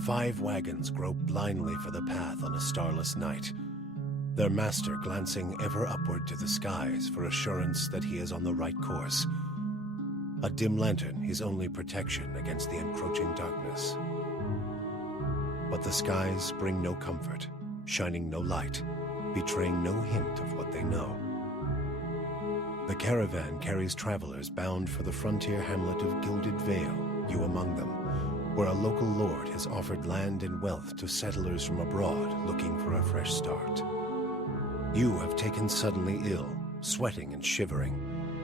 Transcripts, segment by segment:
5 wagons grope blindly for the path on a starless night, their master glancing ever upward to the skies for assurance that he is on the right course. A dim lantern his only protection against the encroaching darkness. But the skies bring no comfort, shining no light, betraying no hint of what they know. The caravan carries travelers bound for the frontier hamlet of Gilded Vale, you among them, where a local lord has offered land and wealth to settlers from abroad looking for a fresh start. You have taken suddenly ill, sweating and shivering,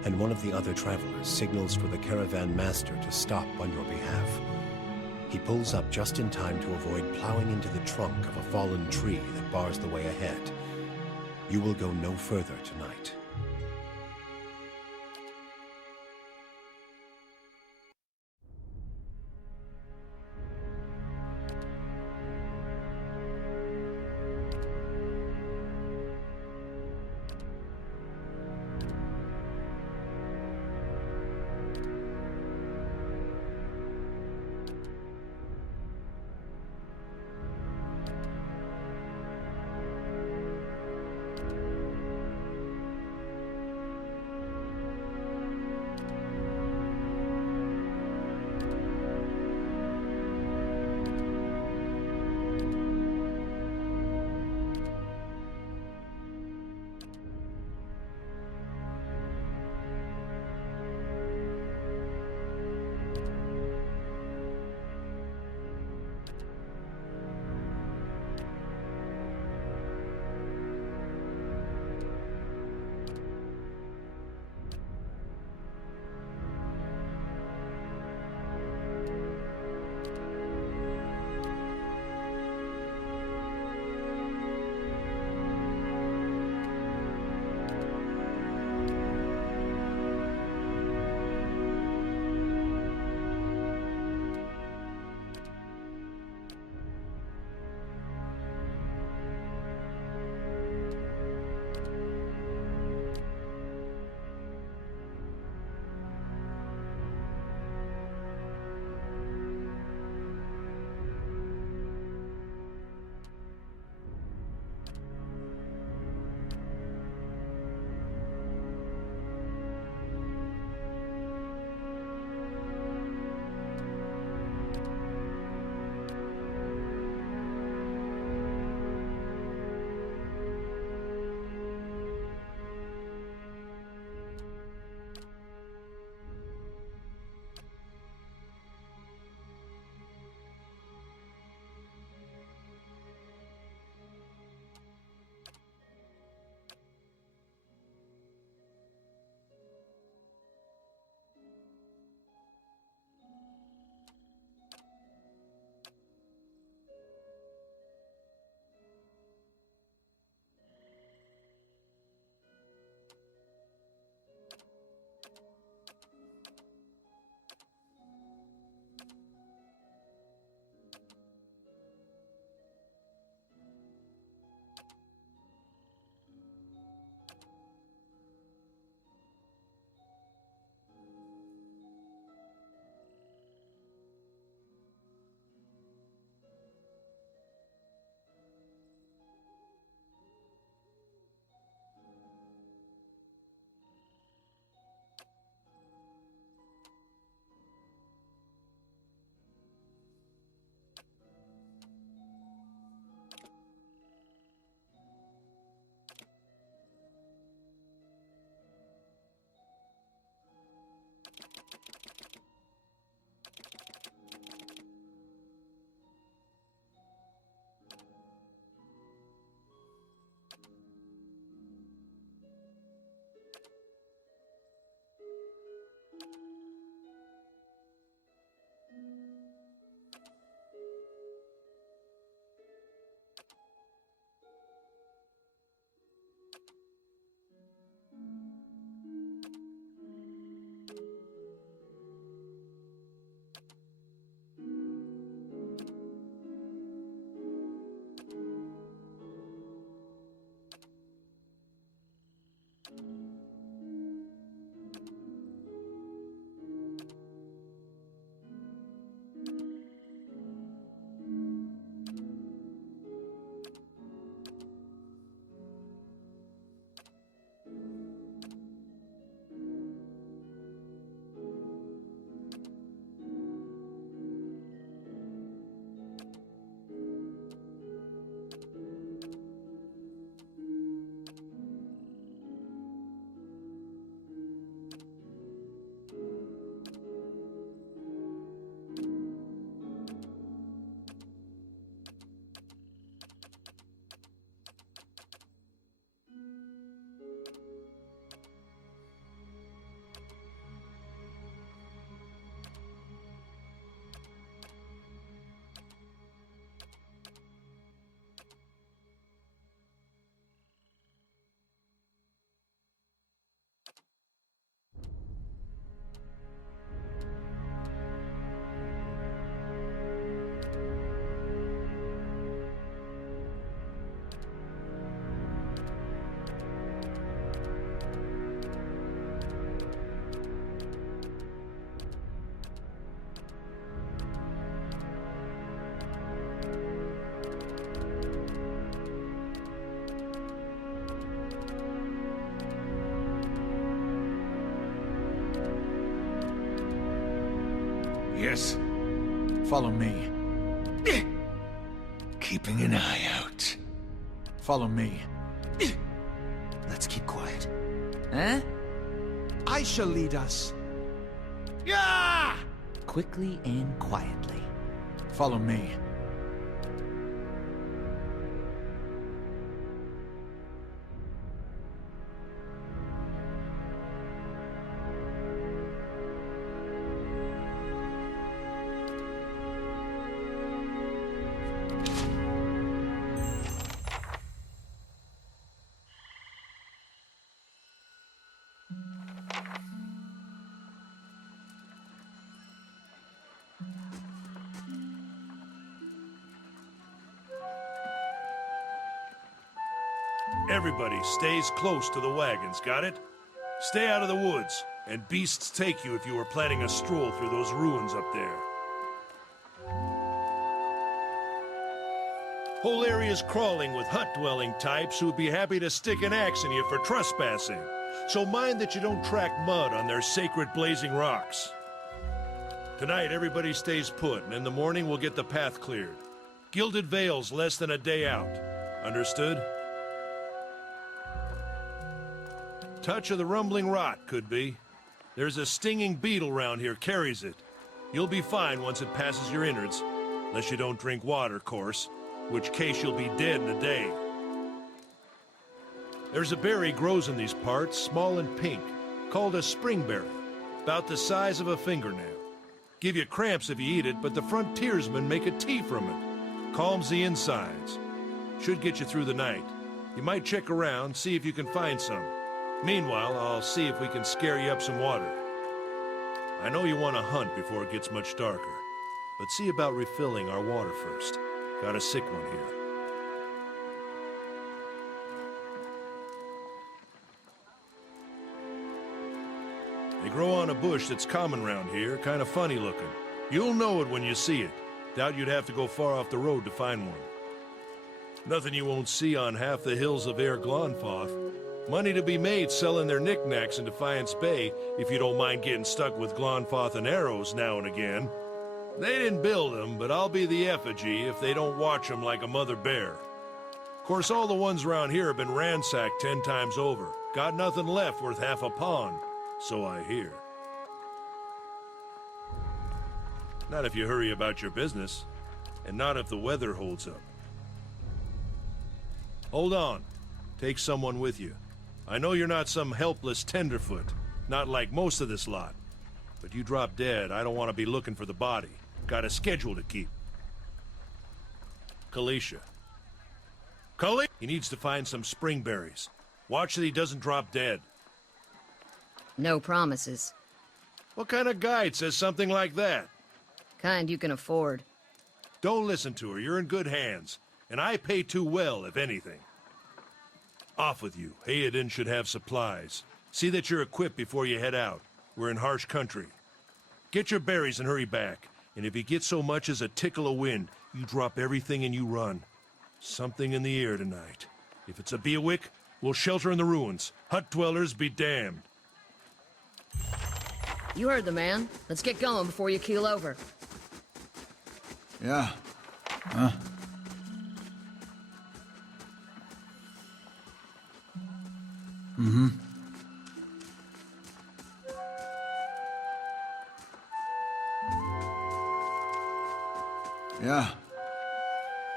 and one of the other travelers signals for the caravan master to stop on your behalf. He pulls up just in time to avoid plowing into the trunk of a fallen tree that bars the way ahead. You will go no further tonight. Yes. Follow me. Keeping an eye out. Follow me. Let's keep quiet. Huh? I shall lead us. Yeah! Quickly and quietly. Follow me. Everybody stays close to the wagons, got it? Stay out of the woods, and beasts take you if you are planning a stroll through those ruins up there. Whole area's crawling with hut-dwelling types who would be happy to stick an axe in you for trespassing. So mind that you don't track mud on their sacred blazing rocks. Tonight, everybody stays put, and in the morning we'll get the path cleared. Gilded Vale's less than a day out. Understood? Touch of the rumbling rot, could be. There's a stinging beetle round here, carries it. You'll be fine once it passes your innards. Unless you don't drink water, course. Which case you'll be dead in a day. There's a berry grows in these parts, small and pink, called a springberry. About the size of a fingernail. Give you cramps if you eat it, but the frontiersmen make a tea from it. Calms the insides. Should get you through the night. You might check around, see if you can find some. Meanwhile, I'll see if we can scare you up some water. I know you want to hunt before it gets much darker, but see about refilling our water first. Got a sick one here. They grow on a bush that's common round here, kind of funny looking. You'll know it when you see it. Doubt you'd have to go far off the road to find one. Nothing you won't see on half the hills of Air Glonfoth. Money to be made selling their knickknacks in Defiance Bay, if you don't mind getting stuck with Glonfoth and arrows now and again. They didn't build them, but I'll be the effigy if they don't watch them like a mother bear. Of course, all the ones around here have been ransacked 10 times over. Got nothing left worth half a pond, so I hear. Not if you hurry about your business, and not if the weather holds up. Hold on. Take someone with you. I know you're not some helpless tenderfoot, not like most of this lot. But you drop dead, I don't want to be looking for the body. Got a schedule to keep. Kalisha. He needs to find some springberries. Watch that he doesn't drop dead. No promises. What kind of guide says something like that? Kind you can afford. Don't listen to her, you're in good hands. And I pay too well, if anything. Off with you. Hayden should have supplies. See that you're equipped before you head out. We're in harsh country. Get your berries and hurry back. And if you get so much as a tickle of wind, you drop everything and you run. Something in the air tonight. If it's a Beawick, we'll shelter in the ruins. Hut dwellers be damned. You heard the man. Let's get going before you keel over. Yeah. Huh? Mm-hmm. Yeah.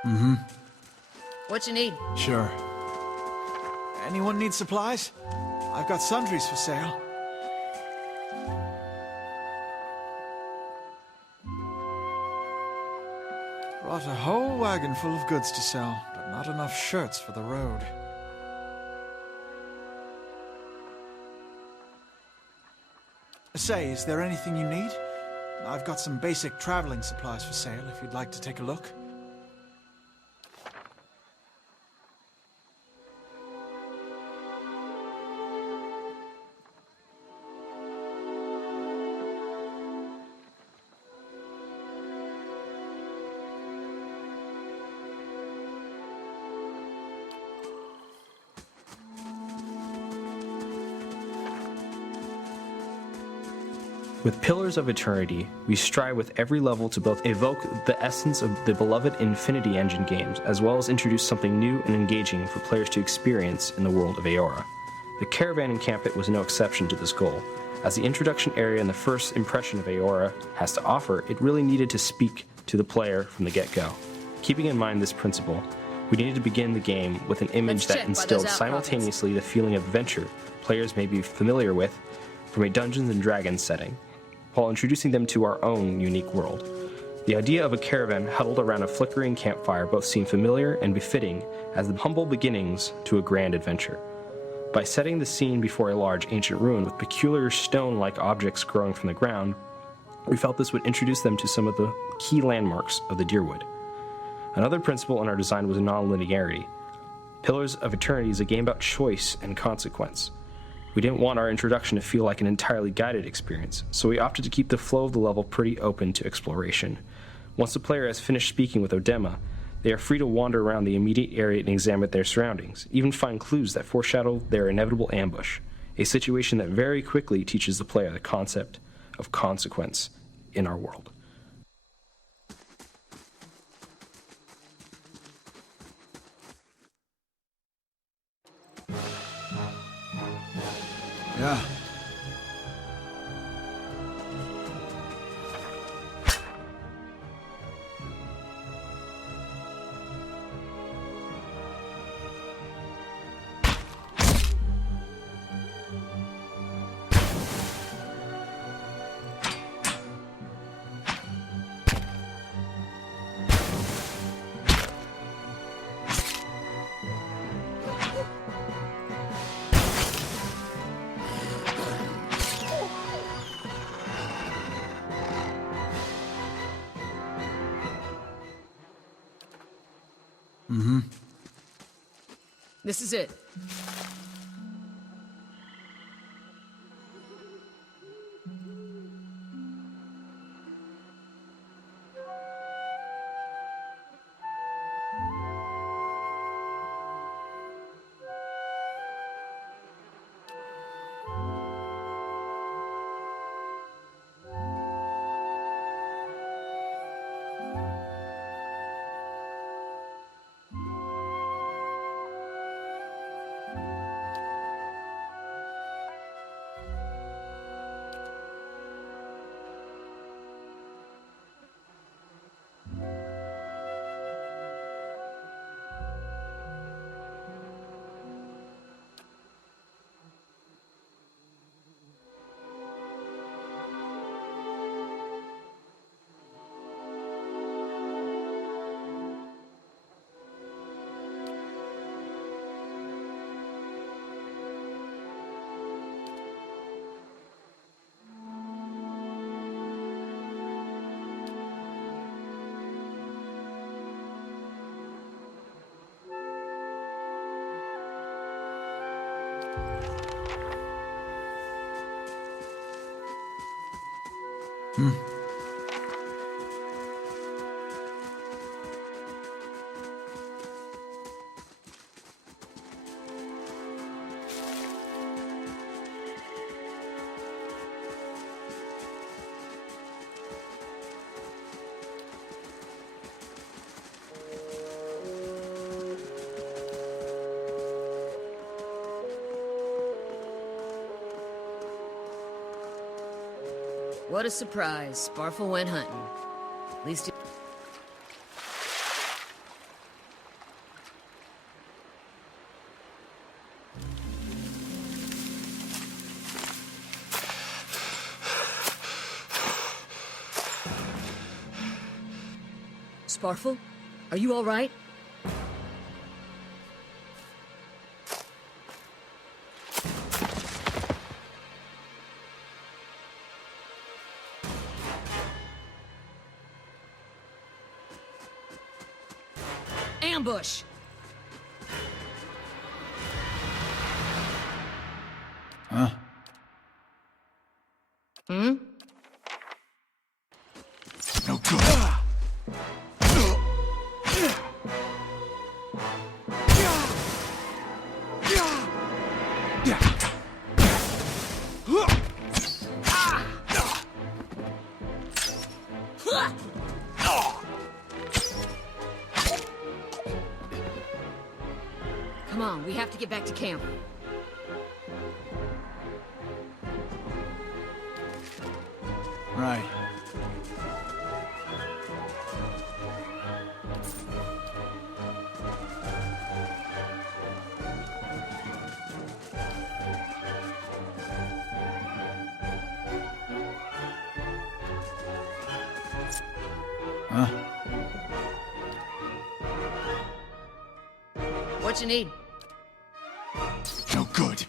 Mm-hmm. What you need? Sure. Anyone need supplies? I've got sundries for sale. Brought a whole wagon full of goods to sell, but not enough shirts for the road. Say, is there anything you need? I've got some basic traveling supplies for sale if you'd like to take a look. With Pillars of Eternity, we strive with every level to both evoke the essence of the beloved Infinity Engine games, as well as introduce something new and engaging for players to experience in the world of Aora. The Caravan Encampment was no exception to this goal. As the introduction area and the first impression of Aora has to offer, it really needed to speak to the player from the get-go. Keeping in mind this principle, we needed to begin the game with an image that instilled simultaneously the feeling of adventure players may be familiar with from a Dungeons & Dragons setting, while introducing them to our own unique world. The idea of a caravan huddled around a flickering campfire both seemed familiar and befitting as the humble beginnings to a grand adventure. By setting the scene before a large ancient ruin with peculiar stone-like objects growing from the ground, we felt this would introduce them to some of the key landmarks of the Dyrwood. Another principle in our design was non-linearity. Pillars of Eternity is a game about choice and consequence. We didn't want our introduction to feel like an entirely guided experience, so we opted to keep the flow of the level pretty open to exploration. Once the player has finished speaking with Odema, they are free to wander around the immediate area and examine their surroundings, even find clues that foreshadow their inevitable ambush, a situation that very quickly teaches the player the concept of consequence in our world. Yeah. This is it. What a surprise. Sparfle went hunting. At least he... Sparfle? Are you all right? Ambush! Huh? Hmm? No good. Come on, we have to get back to camp. Right. Huh? What you need? No good.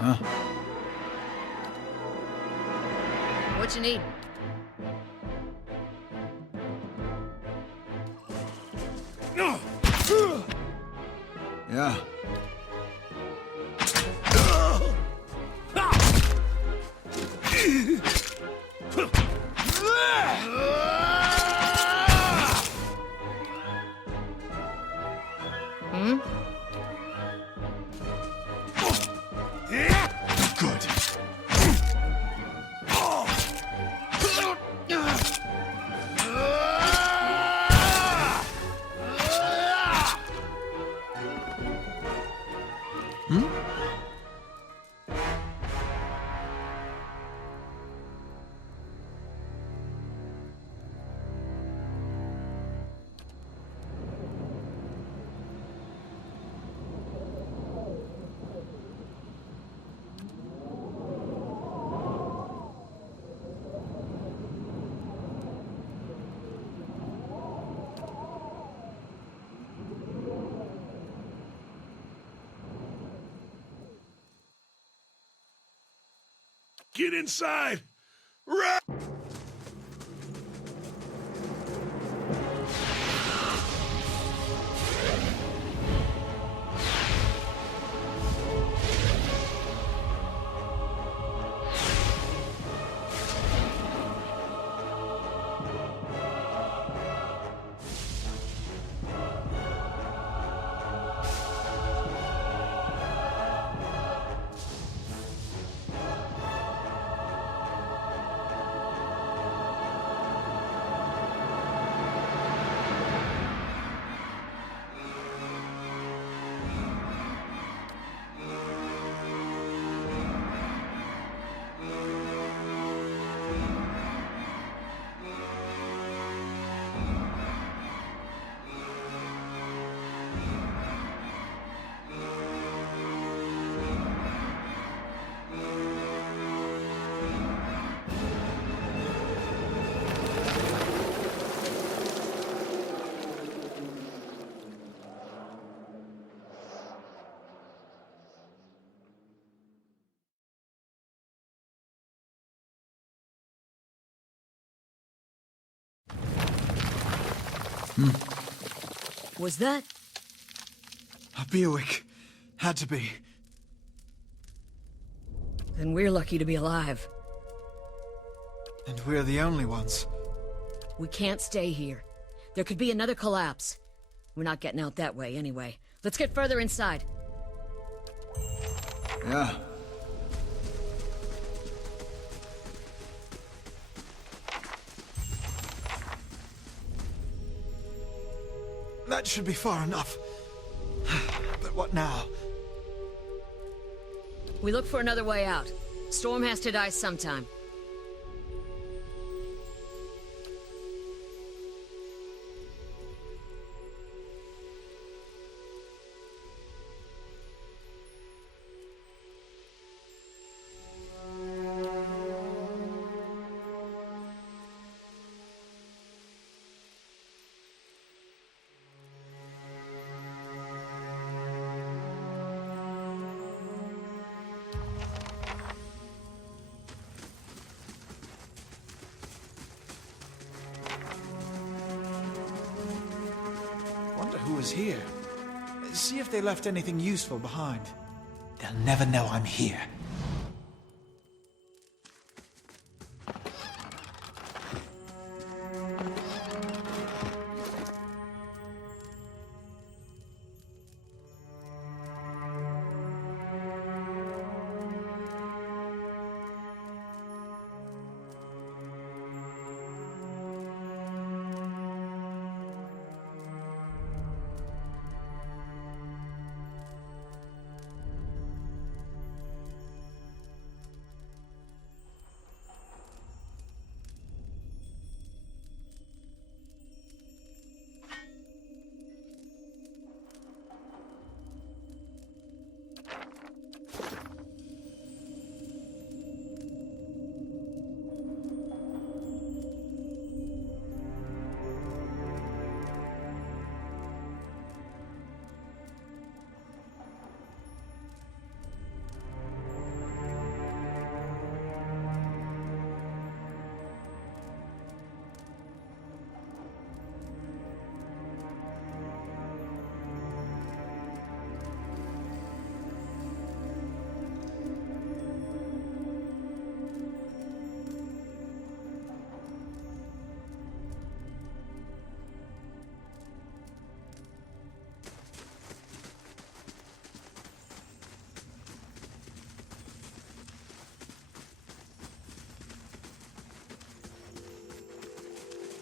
Huh? What you need? Yeah. Hmm? Good. Get inside! Run! Was that? A Bewick. Had to be. Then we're lucky to be alive. And we're the only ones. We can't stay here. There could be another collapse. We're not getting out that way anyway. Let's get further inside. Yeah. That should be far enough. But what now? We look for another way out. Storm has to die sometime. Wonder who was here. See if they left anything useful behind. They'll never know I'm here.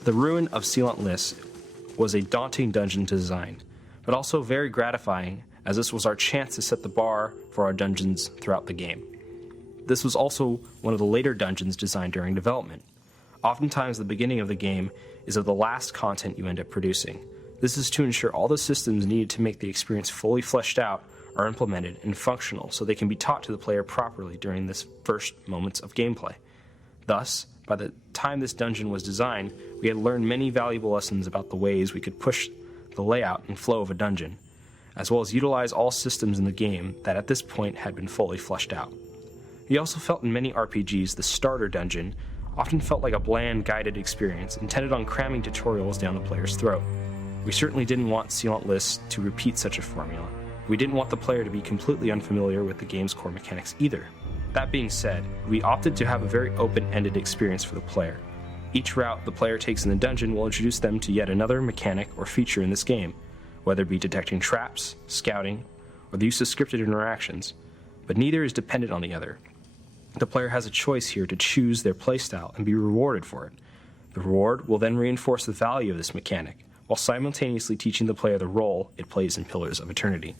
The ruin of Sealant Lys was a daunting dungeon to design, but also very gratifying, as this was our chance to set the bar for our dungeons throughout the game. This was also one of the later dungeons designed during development. Oftentimes the beginning of the game is of the last content you end up producing. This is to ensure all the systems needed to make the experience fully fleshed out are implemented and functional so they can be taught to the player properly during this first moments of gameplay. Thus, by the time this dungeon was designed, we had learned many valuable lessons about the ways we could push the layout and flow of a dungeon, as well as utilize all systems in the game that at this point had been fully fleshed out. We also felt in many RPGs the starter dungeon often felt like a bland guided experience intended on cramming tutorials down the player's throat. We certainly didn't want Sealant Lys to repeat such a formula. We didn't want the player to be completely unfamiliar with the game's core mechanics either. That being said, we opted to have a very open-ended experience for the player. Each route the player takes in the dungeon will introduce them to yet another mechanic or feature in this game, whether it be detecting traps, scouting, or the use of scripted interactions, but neither is dependent on the other. The player has a choice here to choose their playstyle and be rewarded for it. The reward will then reinforce the value of this mechanic, while simultaneously teaching the player the role it plays in Pillars of Eternity.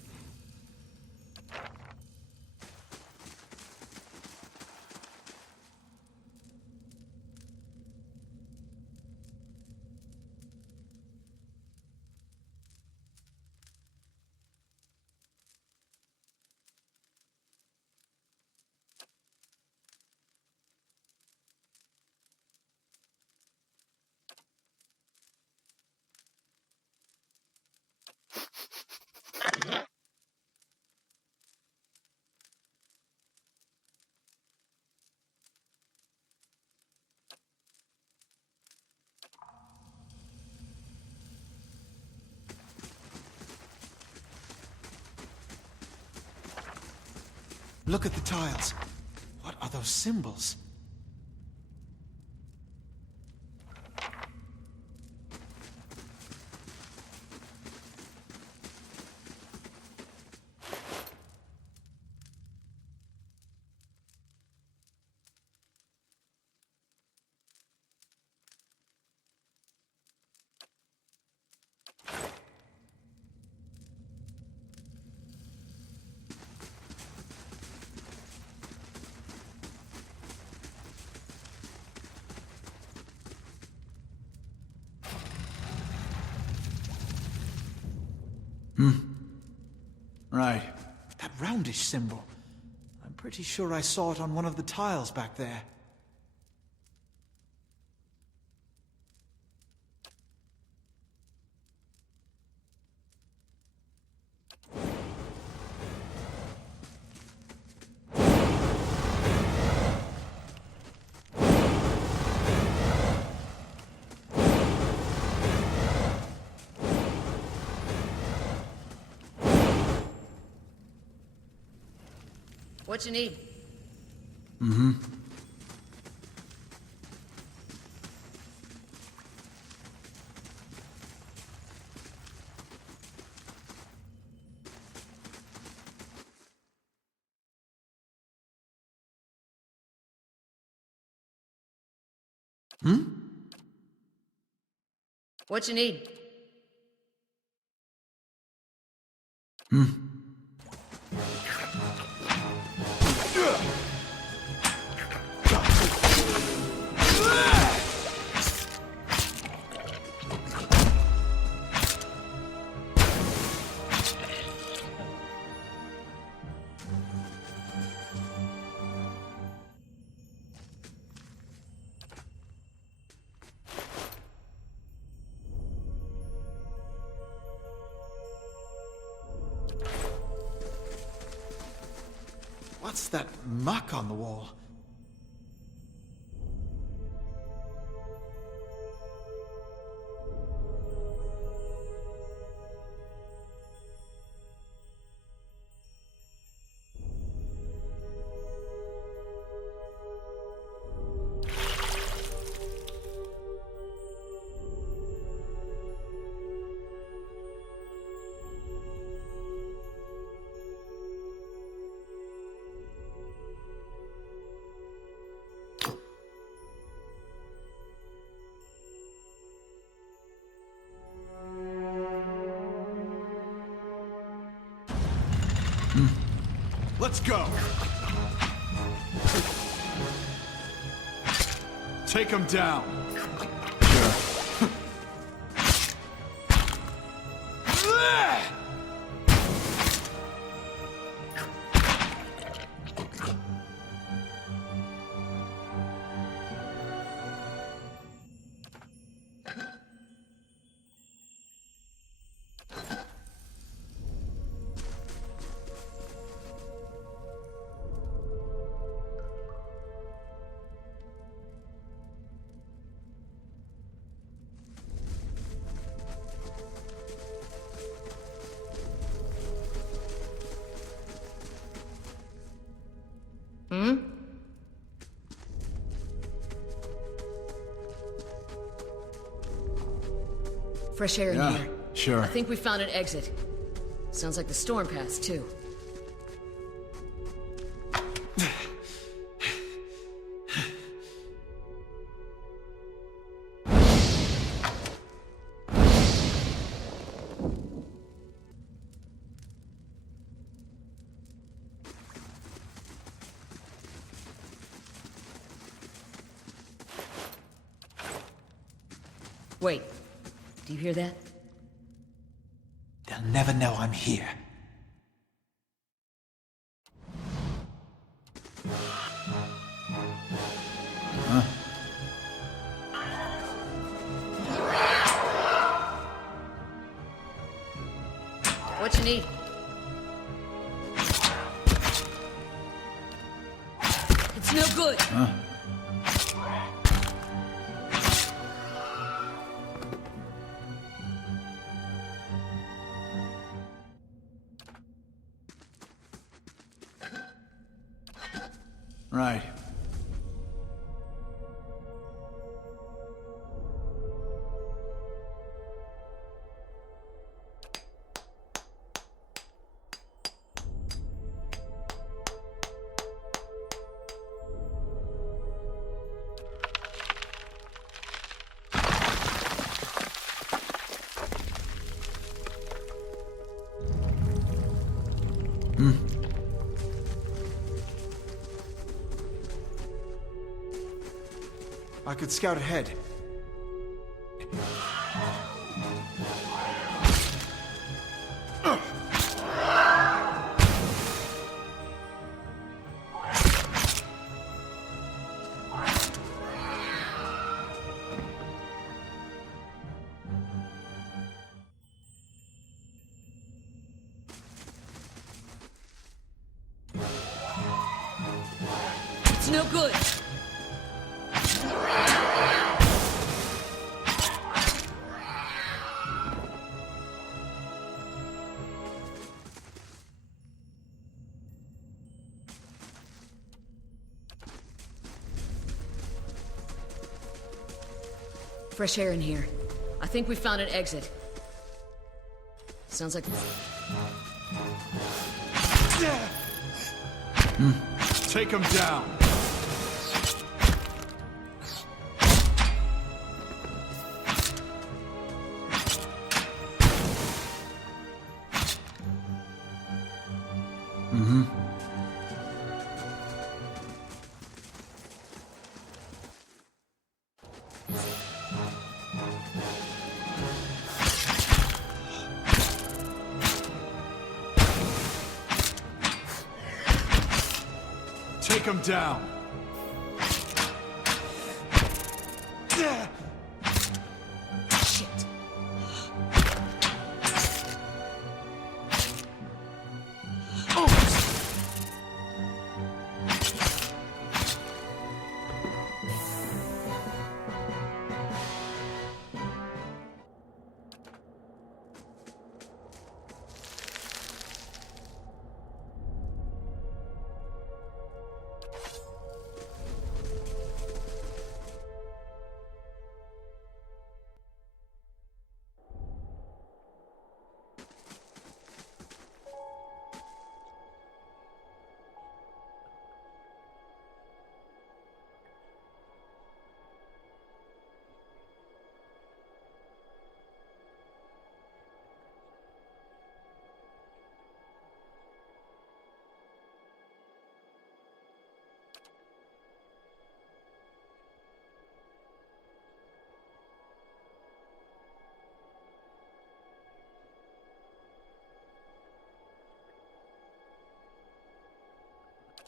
Look at the tiles. What are those symbols? Right. That roundish symbol. I'm pretty sure I saw it on one of the tiles back there. What you need? What you need? What's that muck on the wall? Let's go! Take him down! Fresh air in Yeah, here. sure. I think we found an exit. Sounds like the storm pass, too. Wait, do you hear that? They'll never know I'm here. What you need? It's no good. Right. I could scout ahead. It's no good. Fresh air in here. I think we found an exit. Sounds like... Take him down. Take him down. Shit.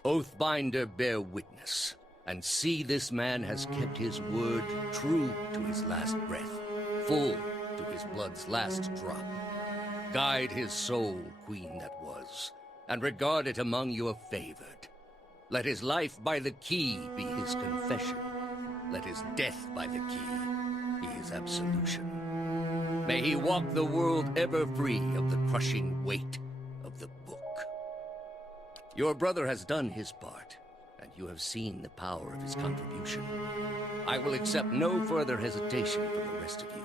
Oathbinder, bear witness, and see this man has kept his word, true to his last breath, full to his blood's last drop. Guide his soul, queen that was, and regard it among your favored. Let his life by the key be his confession. Let his death by the key be his absolution. May he walk the world ever free of the crushing weight of the book. Your brother has done his part, and you have seen the power of his contribution. I will accept no further hesitation from the rest of you.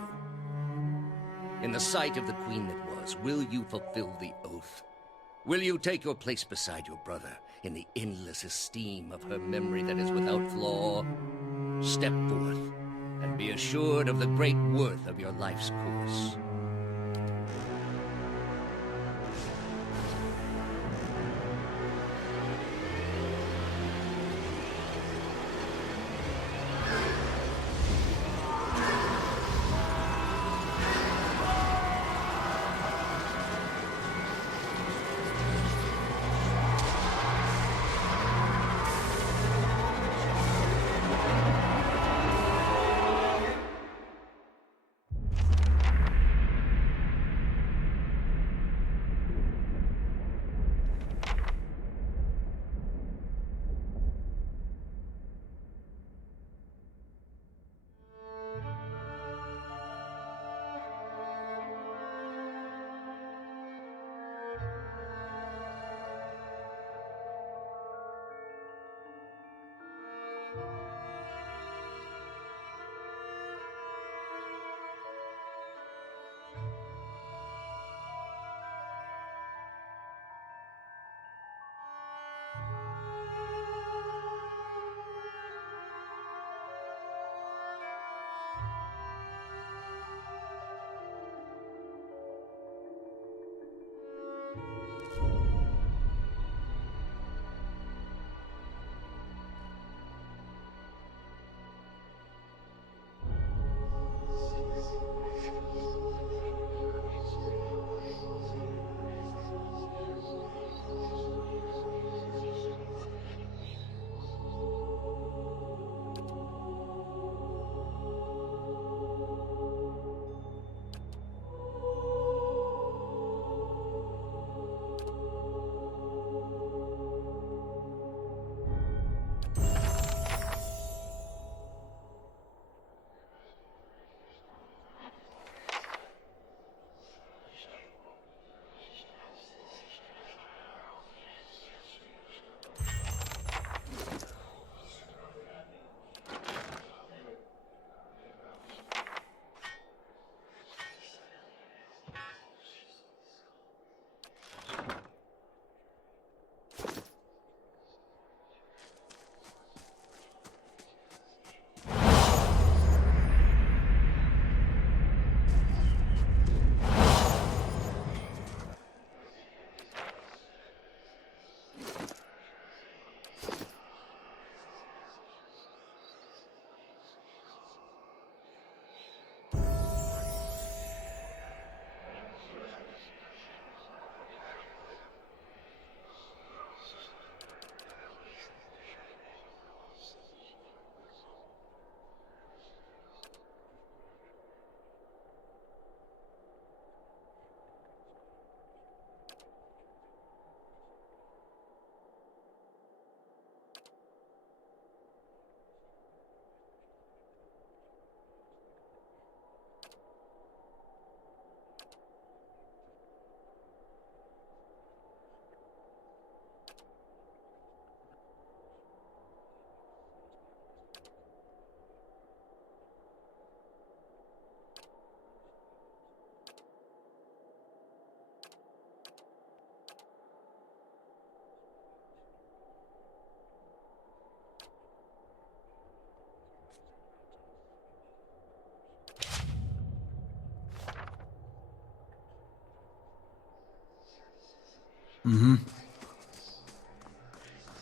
In the sight of the queen that was, will you fulfill the oath? Will you take your place beside your brother in the endless esteem of her memory that is without flaw? Step forth, and be assured of the great worth of your life's course.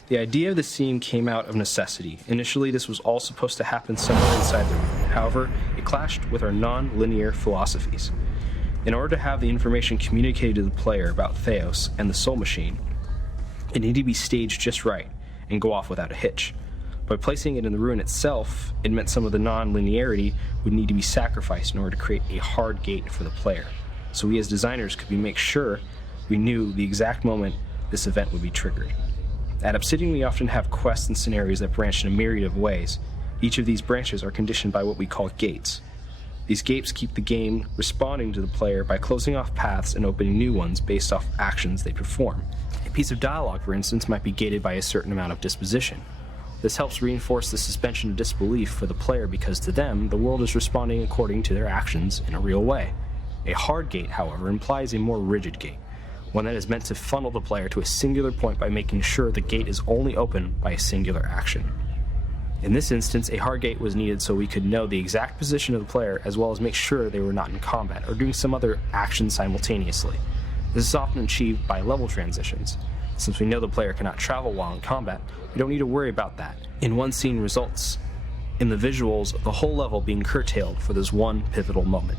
The idea of the scene came out of necessity. Initially, this was all supposed to happen somewhere inside the room. However, it clashed with our non-linear philosophies. In order to have the information communicated to the player about Theos and the Soul Machine, it needed to be staged just right and go off without a hitch. By placing it in the ruin itself, it meant some of the non-linearity would need to be sacrificed in order to create a hard gate for the player. So we as designers could make sure we knew the exact moment this event would be triggered. At Obsidian, we often have quests and scenarios that branch in a myriad of ways. Each of these branches are conditioned by what we call gates. These gates keep the game responding to the player by closing off paths and opening new ones based off actions they perform. A piece of dialogue, for instance, might be gated by a certain amount of disposition. This helps reinforce the suspension of disbelief for the player because to them, the world is responding according to their actions in a real way. A hard gate, however, implies a more rigid gate, one that is meant to funnel the player to a singular point by making sure the gate is only open by a singular action. In this instance, a hard gate was needed so we could know the exact position of the player as well as make sure they were not in combat or doing some other action simultaneously. This is often achieved by level transitions. Since we know the player cannot travel while in combat, we don't need to worry about that. In one scene results in the visuals of the whole level being curtailed for this one pivotal moment.